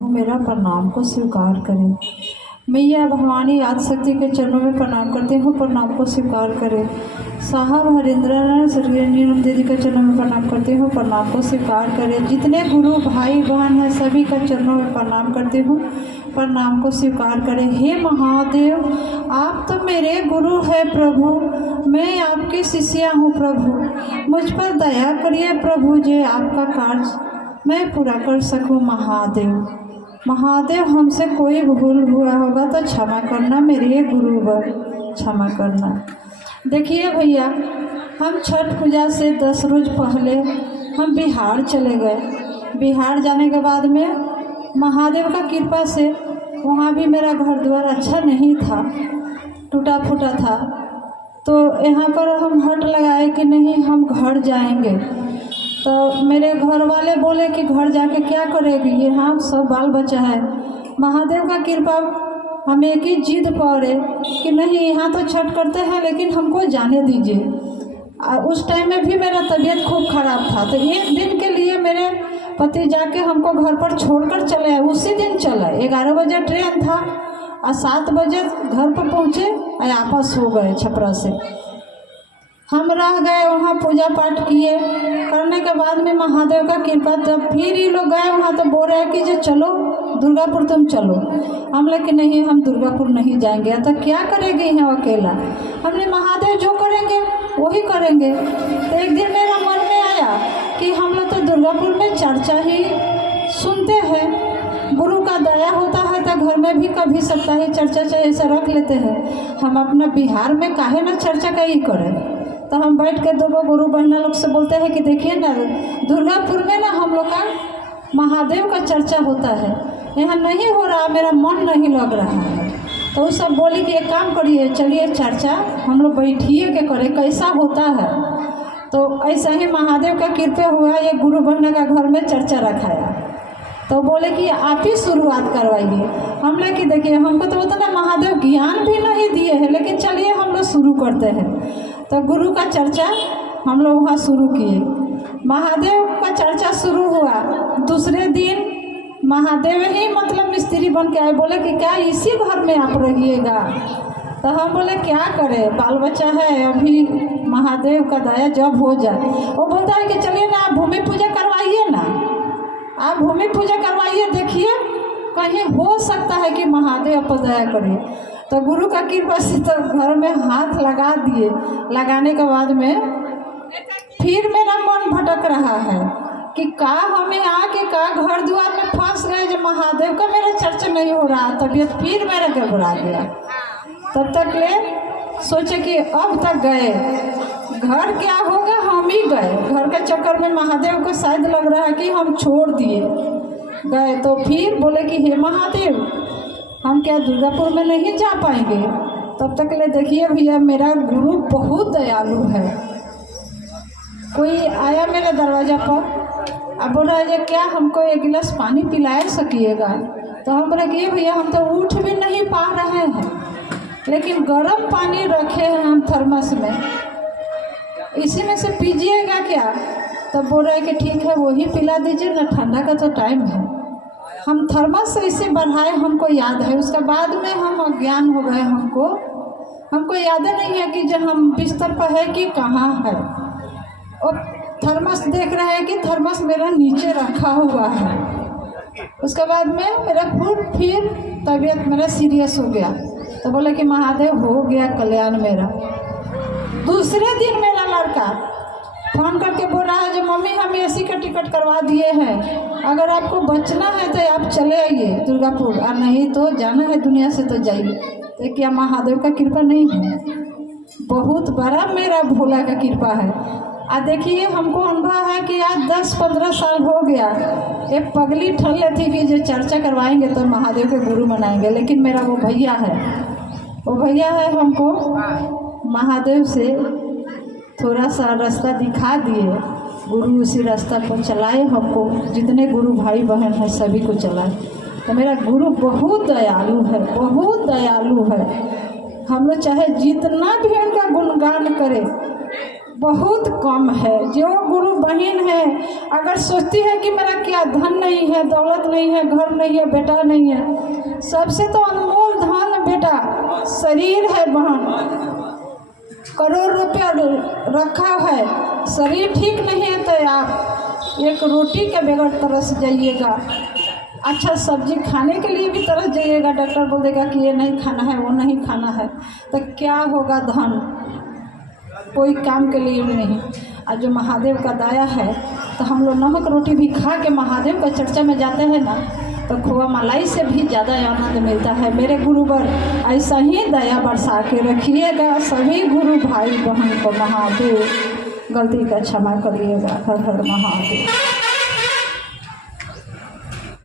मेरा प्रणाम को स्वीकार करें। मैया भवानी आदिशक्ति के चरणों में प्रणाम करती हूँ, प्रणाम को स्वीकार करें। साहब हरिंद्र स्वर्गीय नीलम दीदी के चरणों में प्रणाम करती हूँ, प्रणाम को स्वीकार करें। जितने गुरु भाई बहन हैं सभी का चरणों में प्रणाम करती हूँ, प्रणाम को स्वीकार करें। हे महादेव, आप तो मेरे गुरु हैं प्रभु, मैं आपकी शिष्या हूँ प्रभु, मुझ पर दया करिए प्रभु, जो आपका कार्य मैं पूरा कर सकूँ। महादेव हमसे कोई भूल हुआ होगा तो क्षमा करना, मेरे गुरुवर क्षमा करना। देखिए भैया, हम छठ पूजा से 10 रोज पहले हम बिहार चले गए। बिहार जाने के बाद में महादेव का कृपा से वहाँ भी मेरा घर द्वार अच्छा नहीं था, टूटा फूटा था। तो यहाँ पर हम हट लगाए कि नहीं, हम घर जाएंगे। तो मेरे घर वाले बोले कि घर जाके क्या करेगी, यहाँ सब बाल बच्चा है। महादेव का कृपा, हम एक ही जिद पड़े कि नहीं, यहाँ तो छठ करते हैं लेकिन हमको जाने दीजिए। उस टाइम में भी मेरा तबीयत खूब ख़राब था, तो एक दिन के लिए मेरे पति जाके हमको घर पर छोड़कर चले आए। उसी दिन चले, 11 बजे ट्रेन था और 7 बजे घर पर पहुँचे और वापस हो गए छपरा से। हम रह गए वहाँ, पूजा पाठ किए। करने के बाद में महादेव का कृपा, जब फिर ये लोग गए वहाँ तो बोल रहे कि जो चलो दुर्गापुर, तुम चलो। हम लोग कि नहीं, हम दुर्गापुर नहीं जाएंगे। तो क्या करेंगे यहाँ अकेला? हमने महादेव जो करेंगे वही करेंगे। तो एक दिन मेरा मन में आया कि हम लोग तो दुर्गापुर में चर्चा ही सुनते हैं, गुरु का दया होता है तो घर में भी कभी सप्ताही चर्चा ऐसा रख लेते हैं। हम अपना बिहार में काहे ना चर्चा का ही करें। तो हम बैठ के 2 गुरु बहना लोग से बोलते हैं कि देखिए ना, दुर्गापुर में ना हम लोग का महादेव का चर्चा होता है, यहाँ नहीं हो रहा, मेरा मन नहीं लग रहा है। तो वो सब बोली कि एक काम करिए, चलिए चर्चा हम लोग बैठिए के करें, कैसा होता है। तो ऐसा ही महादेव का कृपा हुआ, ये गुरु बहना का घर में चर्चा रखाया। तो बोले कि आप ही शुरुआत करवाइए। हम लोग कि देखिए, हमको तो उतना महादेव ज्ञान भी नहीं दिए हैं, लेकिन चलिए हम लोग शुरू करते हैं। तो गुरु का चर्चा हम लोग वहाँ शुरू किए। महादेव का चर्चा शुरू हुआ, दूसरे दिन महादेव ही मतलब मिस्त्री बन के आए। बोले कि क्या इसी घर में आप रहिएगा? तो हम बोले क्या करें, बाल बच्चा है, अभी महादेव का दया जब हो जाए। वो बोलता है कि चलिए ना, आप भूमि पूजा करवाइए ना, आप भूमि पूजा करवाइए, देखिए कहीं हो सकता है कि महादेव पर दया करे। तो गुरु का कृपा से तो घर में हाथ लगा दिए। लगाने के बाद में फिर मेरा मन भटक रहा है कि का हमें आके का घर द्वार में फंस गए, जो महादेव का मेरा चर्चा नहीं हो रहा। तबीयत फिर मेरा गड़बड़ा गया। तब तक ले सोचे कि अब तक गए, घर क्या होगा, हम ही गए। घर के चक्कर में महादेव को शायद लग रहा है कि हम छोड़ दिए गए। तो फिर बोले कि हे महादेव, हम क्या दुर्गापुर में नहीं जा पाएंगे? तब तक ले देखिए भैया, मेरा गुरु बहुत दयालु है। कोई आया मेरे दरवाज़ा पर, अब बोल रहा है क्या हमको 1 गिलास पानी पिला सकिएगा? तो हम बोले कि भैया, हम तो उठ भी नहीं पा रहे हैं, लेकिन गर्म पानी रखे हैं हम थर्मस में, इसी में से पीजिएगा क्या? तब बोल रहा है कि ठीक है, वही पिला दीजिए ना, ठंडा का तो टाइम है। हम थर्मस से इसे बढ़ाए, हमको याद है। उसके बाद में हम अज्ञान हो गए, हमको याद नहीं है कि जब हम बिस्तर पर है कि कहाँ है। और थर्मस देख रहे हैं कि थर्मस मेरा नीचे रखा हुआ है। उसके बाद में मेरा फिर तबीयत मेरा सीरियस हो गया। तो बोले कि महादेव हो गया कल्याण मेरा। दूसरे दिन मेरा लड़का फोन करके बोल रहा है, जो मम्मी हम एसी का टिकट करवा दिए हैं, अगर आपको बचना है तो आप चले आइए दुर्गापुर, और नहीं तो जाना है दुनिया से तो जाइए। तो क्या महादेव का कृपा नहीं है? बहुत बड़ा मेरा भोला का कृपा है। देखिए, हमको अनुभव है कि आज 10-15 साल हो गया। एक पगली ठल्ले थी कि जो चर्चा करवाएंगे तो महादेव के गुरु बनाएंगे, लेकिन मेरा वो भैया है, हमको महादेव से थोड़ा सा रास्ता दिखा दिए। गुरु उसी रास्ता पर चलाए हमको, जितने गुरु भाई बहन हैं सभी को चलाए। तो मेरा गुरु बहुत दयालु है, बहुत दयालु है। हम लोग चाहे जितना भी उनका गुणगान करें, बहुत कम है। जो गुरु बहन है अगर सोचती है कि मेरा क्या धन नहीं है, दौलत नहीं है, घर नहीं है, बेटा नहीं है, सबसे तो अनमोल धन बेटा शरीर है बहन। करोड़ रुपया रखा है, शरीर ठीक नहीं है तो आप एक रोटी के बगैर तरस जाइएगा, अच्छा सब्जी खाने के लिए भी तरस जाइएगा, डॉक्टर बोल देगा कि ये नहीं खाना है, वो नहीं खाना है, तो क्या होगा धन, कोई काम के लिए नहीं। और जो महादेव का दया है तो हम लोग नमक रोटी भी खा के महादेव का चर्चा में जाते हैं ना, तो खोआ मलाई से भी ज़्यादा आनंद मिलता है। मेरे गुरुवर ऐसा ही दया बरसा के रखिएगा सभी गुरु भाई बहन को। महादेव गलती का क्षमा करिएगा। हर हर महादेव।